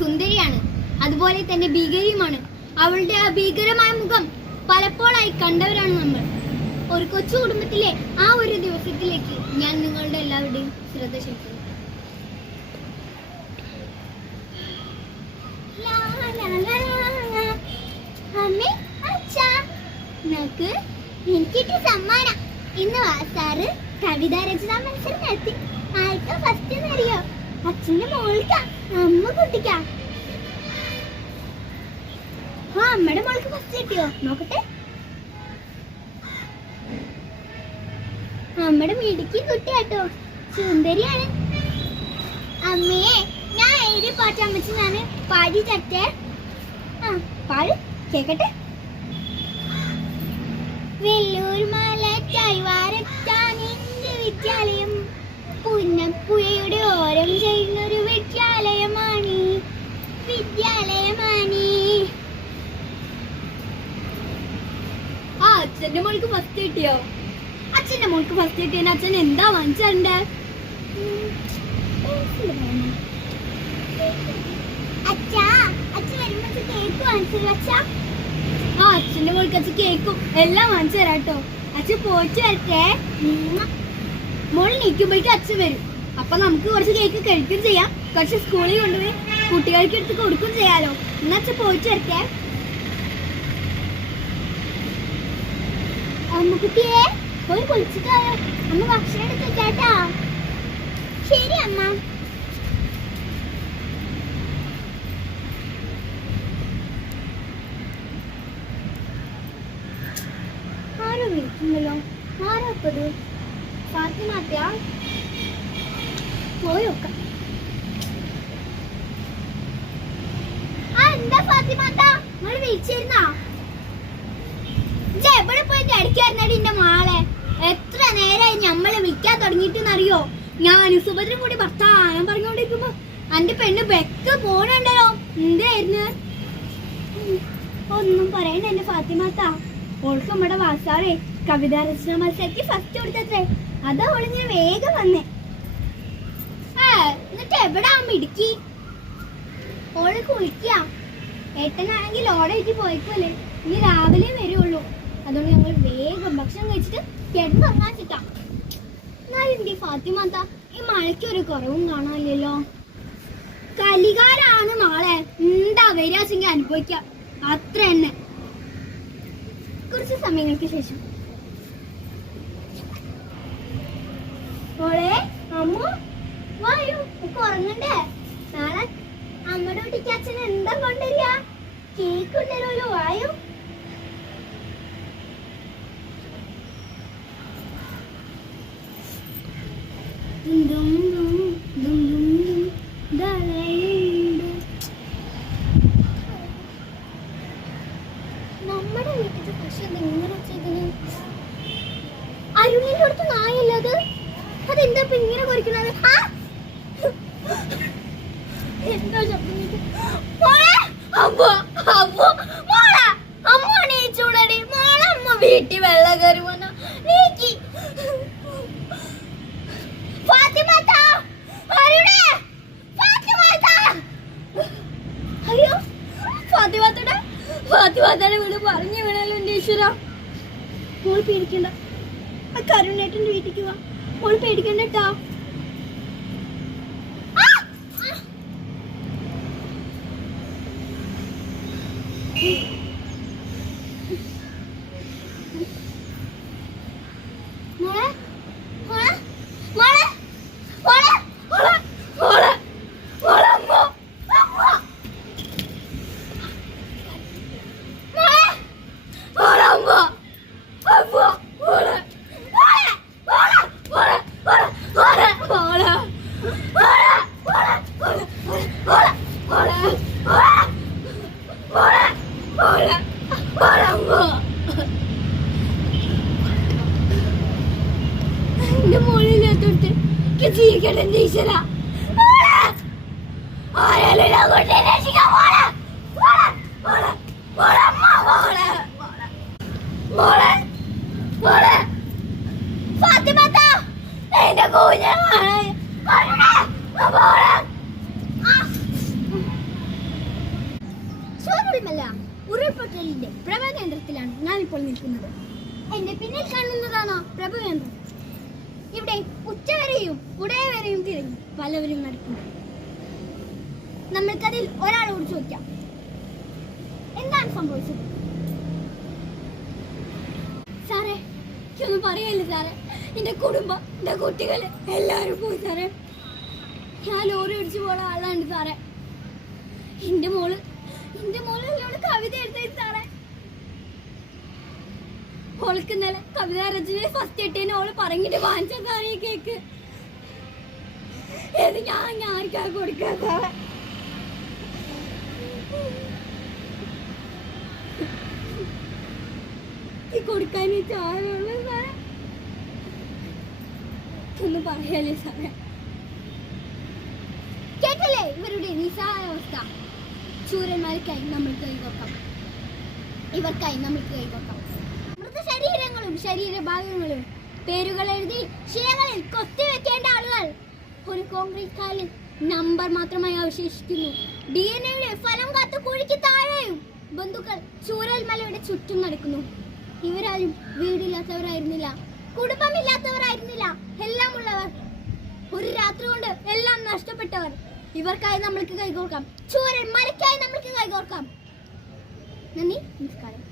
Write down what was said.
സുന്ദരിയാണ്, അതുപോലെ തന്നെ ഭീകരിയുമാണ്. അവളുടെ ആ ഭീകരമായ മുഖം പലപ്പോഴായി കണ്ടവരാണ് നമ്മൾ. ഒരു കൊച്ചു കുടുംബത്തിലെ ആ ഒരു ദിവസത്തിലേക്ക് ഞാൻ നിങ്ങളുടെ എല്ലാവരുടെയും ശ്രദ്ധ ക്ഷണിക്കുന്നു. എനിക്കിട്ട് സമ്മാനം. ഇന്ന് സാറ് കവിതാ രചനാ മത്സരം നടത്തി. ആർക്കാ ഫസ്റ്റ് എന്നറിയോ? അച്ഛന്റെ മോൾക്കാ, അമ്മ കുട്ടിക്കാ. ആ, അമ്മയുടെ മോൾക്ക് ഫസ്റ്റ് കിട്ടിയോ? നോക്കട്ടെ. അമ്മയുടെ മിടുക്കി കുട്ടിയാട്ടോ, സുന്ദരിയാണ്. അമ്മയെ ഞാൻ എഴുതി പാട്ട് അമ്മച്ച് ഞാൻ പാടി തട്ടെ. ആ, പാട് കേക്കട്ടെ. വെല്ലൂർ മല ചൈവാരത്താനിന്റെ വിദ്യാലയം, പുന്നപ്പുഴയുടെ ഓരം ചെയ്യുന്നൊരു വിദ്യാലയമാണ്, വിദ്യാലയമാണ്. ആ, അച്ഛന്റെ മോൾക്ക് ഫസ്റ്റ് കിട്ടിയോ? അച്ഛന്റെ മോൾക്ക് ഫസ്റ്റ് കിട്ടിയ അച്ഛൻ എന്താ വാങ്ങിച്ചേ? അച്ഛാ, അച്ഛൻ വരുമ്പോ കേക്ക് വാങ്ങിച്ചല്ലോ. അച്ഛാ, ആ, അച്ഛന്റെ മോൾക്ക് അച്ഛൻ കേക്കും എല്ലാം വാങ്ങിച്ചു തരാട്ടോ. അച്ഛൻ പോയിട്ട് വരട്ടെ. മോൾ നീക്കുമ്പോഴേക്കും അച്ഛൻ വരും. അപ്പൊ നമുക്ക് കുറച്ച് കേക്ക് കഴിക്കുകയും ചെയ്യാം, കുറച്ച് സ്കൂളിൽ കൊണ്ടുപോയി കുട്ടികൾക്ക് എടുത്ത് കൊടുക്കുകയും ചെയ്യാലോ. എന്നാ അച്ഛൻ പോയിട്ട് വരട്ടെ. അമ്മക്കുട്ടിയെ പോയി കുളിച്ചിട്ടായോ? അമ്മ ഭക്ഷണം എടുത്തേക്കാട്ടാ. ശരി അമ്മ. ആരോ വിളിക്കുന്നല്ലോ. ആരാപ്പത്? ഫാത്തിമാത്തയാ? പോയോക്ക. ആ, എന്താ ഫാത്തിമാത്ത, നിങ്ങൾ വിളിച്ചിരുന്നാ? എവിടെ പോയി കിടക്കായിരുന്നടി എന്റെ മോളെ? എത്ര നേരമായി ഞമ്മളെ വിളിക്കാൻ തുടങ്ങിയിട്ടെന്നറിയോ? ഞാനും സുഭദ്രയും കൂടി ഭർത്താനം പറഞ്ഞോണ്ടിരിക്കുമ്പോ എന്റെ പെണ്ണ് ബെക്ക് പോണുണ്ടല്ലോ. എന്തായിരുന്നു? ഒന്നും പറയണ്ട എന്റെ ഫാത്തിമാത്ത. ഓൾക്ക് നമ്മുടെ വാസാറേ കവിതാ രചന മത്സരത്തിൽ ഫസ്റ്റ് കൊടുത്തത്രേ. അതാ ഓളിങ്ങനെ വേഗം വന്നേ. എന്നിട്ട് എവിടാ മിടുക്കി? ഓള് കുളിക്ക. ഏട്ടനാണെങ്കിൽ ഓടായിട്ട് പോയിക്കോല്ലേ, ഇനി രാവിലെ വരുള്ളൂ. അതുകൊണ്ട് ഞങ്ങൾ വേഗം ഭക്ഷണം കഴിച്ചിട്ട് കിടന്നുറങ്ങാൻ ചിട്ടാം. എന്നാലും ഫാത്തിമാത്ത, ഈ മഴയ്ക്ക് ഒരു കുറവും കാണാനില്ലല്ലോ. കലികാരാണ് നാളെ. എന്താ വരാച്ചെങ്കിൽ അനുഭവിക്കാം, അത്ര തന്നെ. കുറച്ച് സമയങ്ങൾക്ക് ശേഷം മോളെ, അമ്മ വായു, ഉറങ്ങണ്ടേ? നാളെ അമ്മയുടെ കുട്ടിക്ക് അച്ഛൻ എന്താ കൊണ്ടുവരിക? കേക്ക് ഉണ്ടല്ലോ. വായു. നമ്മുടെ വീട്ടിൽ പക്ഷെ ഇങ്ങനെ ചെയ്തത് അരുണിന്റെ അടുത്ത് നായല്ലത്. അതെന്താ ഇപ്പൊ ഇങ്ങനെ കുറിക്കുന്നത്? എന്താ അമ്മ നീച്ചൂടടി മോളെ. അമ്മ വീട്ടിൽ വെള്ളം കയറി വന്ന നീക്കി. അയ്യോ, ഫാത്തിമാത്തയുടെ വീട് പറഞ്ഞു വീണല്ലോ എന്റെ ഈശ്വര. മോൾ പേടിക്കണ്ട, ആ കരുണേട്ടന്റെ വീട്ടിലേക്ക് വാ. മോൾ പേടിക്കണ്ടട്ടാ. മോളെ, മോളെ, മോളെ, മോളെ, മോളെ, മോളെ, മോളെ, അമ്മ, അമ്മ, മോളെ, മോളെ, അമ്മ, അമ്മ, മോളെ, മോളെ, മോളെ, മോളെ, മോളെ, മോളെ, മോളെ, എന്റെ മോളില്ലാത്തോട്ട് ജീവിക്കട്ടെ എന്റെ ഈശ്വര. ഫാത്തിമാത്ത, എന്റെ കുഞ്ഞാണ്. ചൂരൽമല ഉരുൾപൊട്ടലിന്റെ പ്രഭകേന്ദ്രത്തിലാണ് ഞാനിപ്പോൾ നിൽക്കുന്നത്. എന്റെ പിന്നിൽ കാണുന്നതാണോ പ്രഭകേന്ദ്രം? ഇവിടെ ഉച്ചവരെയും ഉടയവരെയും തിരിഞ്ഞ് പലവരും നടക്കുന്നു. നമ്മൾക്കതിൽ ഒരാളോട് ചോദിക്കാം, എന്താണ് സംഭവിച്ചത്? സാറേ, എനിക്കൊന്നും പറയല്ലേ സാറേ. എന്റെ കുടുംബം, എന്റെ കുട്ടികള് എല്ലാവരും പോയി സാറേ. ഞാൻ ലോറി അടിച്ചു പോണ ആളാണ് സാറേ. എന്റെ മോള് എന്നോട് കവിത എഴുതി സാറേ. ഓൾക്ക് ഇന്നലെ കവിത രചന ഫസ്റ്റ് കിട്ടിയെന്ന് ഓള് പറഞ്ഞിട്ട് വാങ്ങിച്ച സാറേ ഈ കേക്ക്. ഇത് ഞാൻ ആർക്കാ കൊടുക്കാ സാറേ? കൊടുക്കാൻ ആരുള്ള സാറേ? ഒന്ന് പറയാലേ സാറേ. കേട്ടല്ലേ ഇവരുടെ നിസ്സഹായാവസ്ഥ? ചൂരന്മാർക്കായി നമ്മൾ കൈകോക്കാം, ഇവർക്കായി നമുക്ക് കൈകോക്കാം. മൃതശരീരങ്ങളും ശരീരഭാഗങ്ങളും പേരുകൾ എഴുതി ശിലകളിൽ കൊത്തിവെക്കേണ്ട ആളുകൾ ഒരു കോൺക്രീറ്റ് കാലിൽ നമ്പർ മാത്രമായി അവശേഷിക്കുന്നു. DNA ഫലം കാത്തു കുഴിക്ക് താഴെയും ബന്ധുക്കൾ ചൂരൽമലയുടെ ചുറ്റും നടക്കുന്നു. ഇവരാരും വീടില്ലാത്തവരായിരുന്നില്ല, കുടുംബമില്ലാത്തവരായിരുന്നില്ല, എല്ലാം ഉള്ളവർ. ഒരു രാത്രി കൊണ്ട് എല്ലാം നഷ്ടപ്പെട്ടവർ. ഇവർക്കായി നമ്മൾക്ക് കൈകോർക്കാം, ചൂരൽമലയ്ക്കായി നമ്മൾക്ക് കൈകോർക്കാം. നന്ദി, നമസ്കാരം.